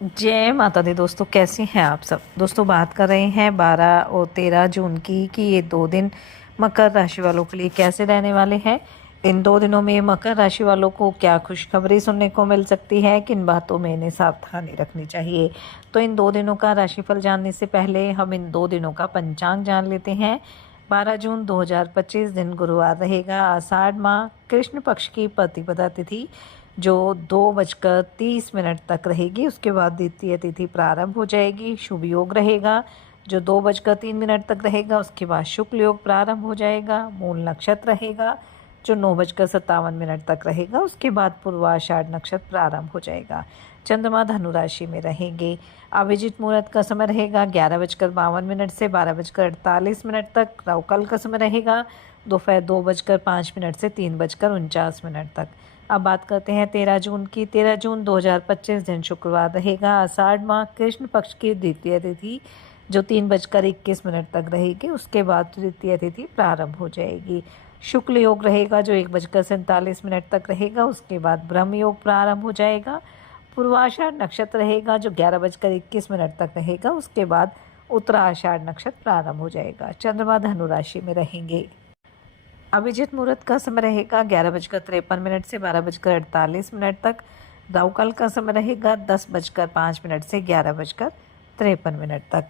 जय माता दी दोस्तों, कैसे हैं आप सब। दोस्तों बात कर रहे हैं 12 और 13 जून की कि ये 2 दिन मकर राशि वालों के लिए कैसे रहने वाले हैं। इन 2 दिनों में मकर राशि वालों को क्या खुशखबरी सुनने को मिल सकती है, किन बातों में इन्हें सावधानी रखनी चाहिए। तो इन 2 दिनों का राशिफल जानने से पहले हम इन 2 दिनों का पंचांग जान लेते हैं। 12 जून 2025 दिन गुरुवार रहेगा। आषाढ़ माह कृष्ण पक्ष की प्रतिपदा तिथि जो 2:30 तक रहेगी। उसके बाद द्वितीय तिथि प्रारंभ हो जाएगी। शुभ योग रहेगा जो 2:03 तक रहेगा। उसके बाद शुक्ल योग प्रारंभ हो जाएगा। मूल नक्षत्र रहेगा जो 9:57 तक रहेगा। उसके बाद पूर्वाषाढ़ नक्षत्र प्रारंभ हो जाएगा। चंद्रमा धनु राशि में रहेंगे। अभिजित मुहूर्त का समय रहेगा 11:52 से 12:48 तक। राहुकाल का समय रहेगा दोपहर 2:05 से 3:49 तक। अब बात करते हैं 13 जून की। 13 जून 2025 दिन शुक्रवार रहेगा। आषाढ़ माह कृष्ण पक्ष की द्वितीय तिथि जो 3:21 तक रहेगी। उसके बाद तृतीय तिथि प्रारंभ हो जाएगी। शुक्ल योग रहेगा जो 1:47 तक रहेगा। उसके बाद ब्रह्म योग प्रारंभ हो जाएगा। पूर्वाषाढ़ नक्षत्र रहेगा जो 11:21 तक रहेगा। उसके बाद उत्तराषाढ़ नक्षत्र प्रारंभ हो जाएगा। चंद्रमा धनु राशि में रहेंगे। अभिजित मुहूर्त का समय रहेगा 11:53 से 12:48 तक। राहुकाल का समय रहेगा 10:05 से 11:53 तक।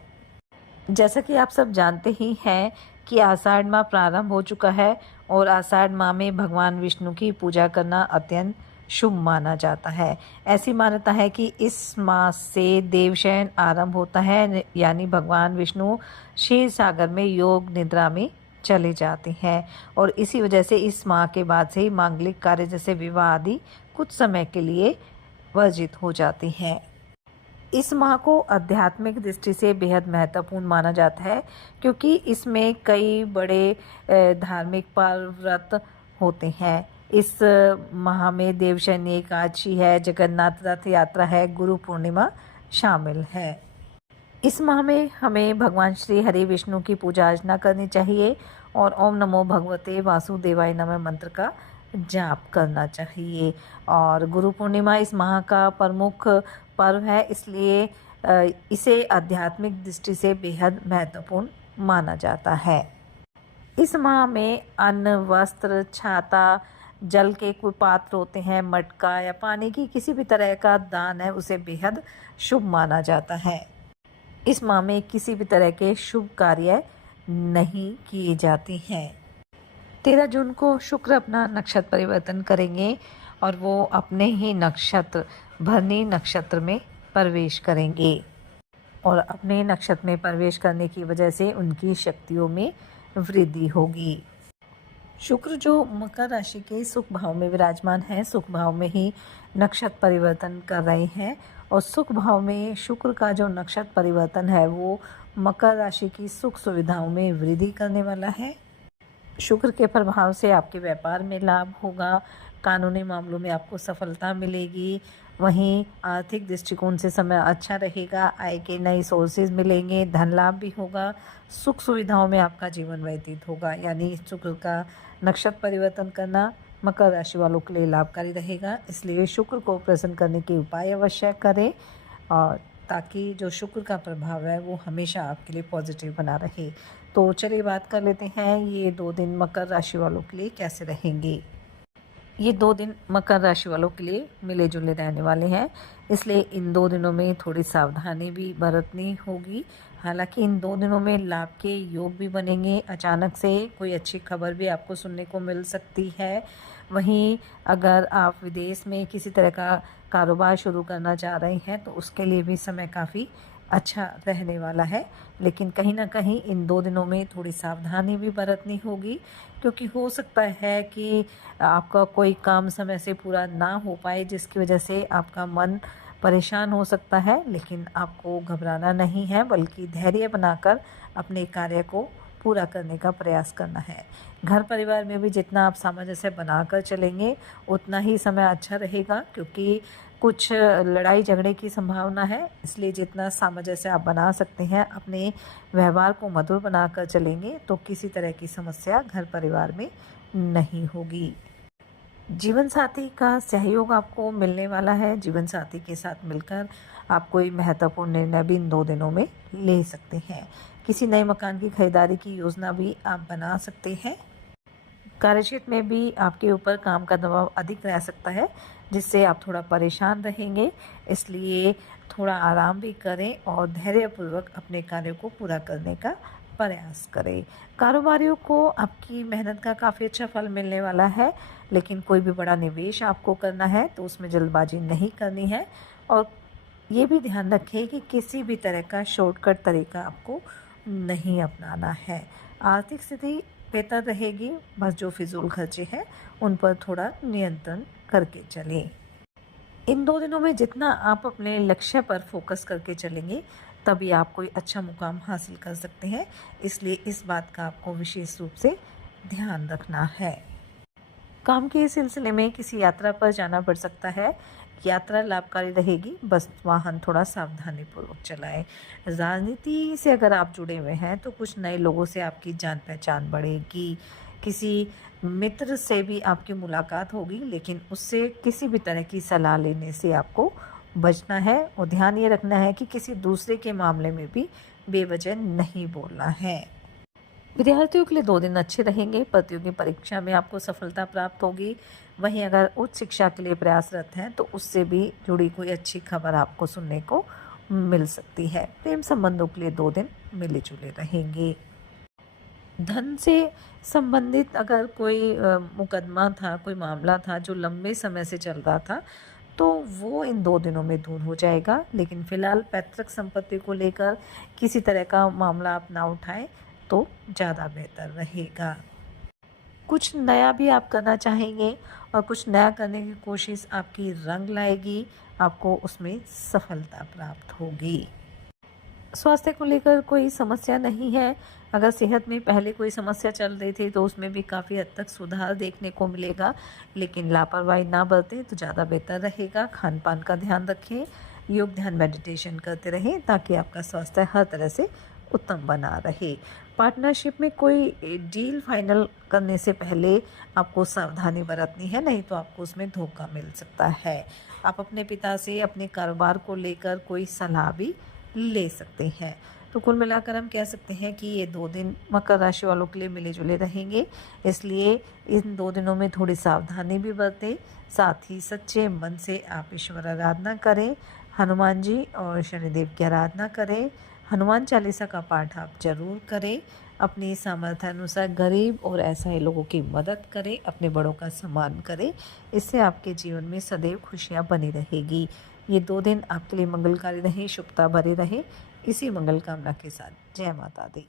जैसा कि आप सब जानते ही हैं कि आषाढ़ माह प्रारंभ हो चुका है और आषाढ़ माह में भगवान विष्णु की पूजा करना अत्यंत शुभ माना जाता है। ऐसी मान्यता है कि इस मास से देवशयन आरंभ होता है, यानी भगवान विष्णु क्षीर सागर में योग निद्रा में चले जाते हैं और इसी वजह से इस माह के बाद से ही मांगलिक कार्य जैसे विवाह आदि कुछ समय के लिए वर्जित हो जाते हैं। इस माह को आध्यात्मिक दृष्टि से बेहद महत्वपूर्ण माना जाता है क्योंकि इसमें कई बड़े धार्मिक पर्व व्रत होते हैं। इस माह में देवशयनी एकादशी है, जगन्नाथ रथ यात्रा है, गुरु पूर्णिमा शामिल है। इस माह में हमें भगवान श्री हरि विष्णु की पूजा अर्चना करनी चाहिए और ओम नमो भगवते वासुदेवाय नमः मंत्र का जाप करना चाहिए। और गुरु पूर्णिमा इस माह का प्रमुख पर्व है, इसलिए इसे आध्यात्मिक दृष्टि से बेहद महत्वपूर्ण माना जाता है। इस माह में अन्न, वस्त्र, छाता, जल के कोई पात्र होते हैं, मटका या पानी की किसी भी तरह का दान है, उसे बेहद शुभ माना जाता है। इस माह में किसी भी तरह के शुभ कार्य नहीं किए जाते हैं। 13 जून को शुक्र अपना नक्षत्र परिवर्तन करेंगे और वो अपने ही नक्षत्र भरणी नक्षत्र में प्रवेश करेंगे और अपने नक्षत्र में प्रवेश करने की वजह से उनकी शक्तियों में वृद्धि होगी। शुक्र जो मकर राशि के सुख भाव में विराजमान है, सुख भाव में ही नक्षत्र परिवर्तन कर रहे हैं और सुख भाव में शुक्र का जो नक्षत्र परिवर्तन है वो मकर राशि की सुख सुविधाओं में वृद्धि करने वाला है। शुक्र के प्रभाव से आपके व्यापार में लाभ होगा, कानूनी मामलों में आपको सफलता मिलेगी। वहीं आर्थिक दृष्टिकोण से समय अच्छा रहेगा, आय के नए सोर्सेज मिलेंगे, धन लाभ भी होगा, सुख सुविधाओं में आपका जीवन व्यतीत होगा। यानी शुक्र का नक्षत्र परिवर्तन करना मकर राशि वालों के लिए लाभकारी रहेगा, इसलिए शुक्र को प्रसन्न करने के उपाय अवश्य करें और ताकि जो शुक्र का प्रभाव है वो हमेशा आपके लिए पॉजिटिव बना रहे। तो चलिए बात कर लेते हैं ये 2 दिन मकर राशि वालों के लिए कैसे रहेंगे। ये 2 दिन मकर राशि वालों के लिए मिले जुले रहने वाले हैं, इसलिए इन 2 दिनों में थोड़ी सावधानी भी बरतनी होगी। हालांकि इन 2 दिनों में लाभ के योग भी बनेंगे, अचानक से कोई अच्छी खबर भी आपको सुनने को मिल सकती है। वहीं अगर आप विदेश में किसी तरह का कारोबार शुरू करना चाह रहे हैं तो उसके लिए भी समय काफ़ी अच्छा रहने वाला है, लेकिन कहीं ना कहीं इन 2 दिनों में थोड़ी सावधानी भी बरतनी होगी क्योंकि हो सकता है कि आपका कोई काम समय से पूरा ना हो पाए, जिसकी वजह से आपका मन परेशान हो सकता है। लेकिन आपको घबराना नहीं है, बल्कि धैर्य बनाकर अपने कार्य को पूरा करने का प्रयास करना है। घर परिवार में भी जितना आप सामंजस्य बनाकर चलेंगे उतना ही समय अच्छा रहेगा क्योंकि कुछ लड़ाई झगड़े की संभावना है, इसलिए जितना सामंजस्य आप बना सकते हैं, अपने व्यवहार को मधुर बनाकर चलेंगे तो किसी तरह की समस्या घर परिवार में नहीं होगी। जीवन साथी का सहयोग आपको मिलने वाला है। जीवन साथी के साथ मिलकर आप कोई महत्वपूर्ण निर्णय भी इन 2 दिनों में ले सकते हैं। किसी नए मकान की खरीदारी की योजना भी आप बना सकते हैं। कार्यक्षेत्र में भी आपके ऊपर काम का दबाव अधिक रह सकता है, जिससे आप थोड़ा परेशान रहेंगे। इसलिए थोड़ा आराम भी करें और धैर्यपूर्वक अपने कार्यों को पूरा करने का प्रयास करें। कारोबारियों को आपकी मेहनत का काफ़ी अच्छा फल मिलने वाला है, लेकिन कोई भी बड़ा निवेश आपको करना है तो उसमें जल्दबाजी नहीं करनी है। और ये भी ध्यान रखें कि किसी भी तरह का शॉर्टकट तरीका आपको नहीं अपनाना है। आर्थिक स्थिति बेहतर रहेगी, बस जो फिजूल खर्चे हैं उन पर थोड़ा नियंत्रण करके चलें। इन 2 दिनों में जितना आप अपने लक्ष्य पर फोकस करके चलेंगे, तभी आप कोई अच्छा मुकाम हासिल कर सकते हैं। इसलिए इस बात का आपको विशेष रूप से ध्यान रखना है। काम के सिलसिले में किसी यात्रा पर जाना पड़ सकता है। यात्रा लाभकारी रहेगी, बस वाहन थोड़ा सावधानीपूर्वक चलाएं। राजनीति से अगर आप जुड़े हुए हैं तो कुछ नए लोगों से आपकी जान पहचान बढ़ेगी। किसी मित्र से भी आपकी मुलाकात होगी, लेकिन उससे किसी भी तरह की सलाह लेने से आपको बचना है और ध्यान ये रखना है कि किसी दूसरे के मामले में भी बेवजह नहीं बोलना है। विद्यार्थियों के लिए 2 दिन अच्छे रहेंगे। प्रतियोगी परीक्षा में आपको सफलता प्राप्त होगी। वहीं अगर उच्च शिक्षा के लिए प्रयासरत हैं तो उससे भी जुड़ी कोई अच्छी खबर आपको सुनने को मिल सकती है। प्रेम संबंधों के लिए 2 दिन मिले जुले रहेंगे। धन से संबंधित अगर कोई मुकदमा था, कोई मामला था जो लंबे समय से चल रहा था, तो वो इन 2 दिनों में दूर हो जाएगा। लेकिन फ़िलहाल पैतृक संपत्ति को लेकर किसी तरह का मामला आप ना उठाएं तो ज़्यादा बेहतर रहेगा। कुछ नया भी आप करना चाहेंगे और कुछ नया करने की कोशिश आपकी रंग लाएगी, आपको उसमें सफलता प्राप्त होगी। स्वास्थ्य को लेकर कोई समस्या नहीं है। अगर सेहत में पहले कोई समस्या चल रही थी तो उसमें भी काफ़ी हद तक सुधार देखने को मिलेगा, लेकिन लापरवाही ना बरतें तो ज़्यादा बेहतर रहेगा। खान पान का ध्यान रखें, योग ध्यान मेडिटेशन करते रहें ताकि आपका स्वास्थ्य हर तरह से उत्तम बना रहे। पार्टनरशिप में कोई डील फाइनल करने से पहले आपको सावधानी बरतनी है, नहीं तो आपको उसमें धोखा मिल सकता है। आप अपने पिता से अपने कारोबार को लेकर कोई सलाह भी ले सकते हैं। तो कुल मिलाकर हम कह सकते हैं कि ये 2 दिन मकर राशि वालों के लिए मिले जुले रहेंगे। इसलिए इन 2 दिनों में थोड़ी सावधानी भी बरतें। साथ ही सच्चे मन से आप ईश्वर आराधना करें, हनुमान जी और शनिदेव की आराधना करें। हनुमान चालीसा का पाठ आप जरूर करें। अपनी सामर्थ्य अनुसार गरीब और असहाय लोगों की मदद करें, अपने बड़ों का सम्मान करें। इससे आपके जीवन में सदैव खुशियाँ बनी रहेगी। ये 2 दिन आपके लिए मंगलकारी रहे, शुभता भरे रहे। इसी मंगल कामना के साथ जय माता दी।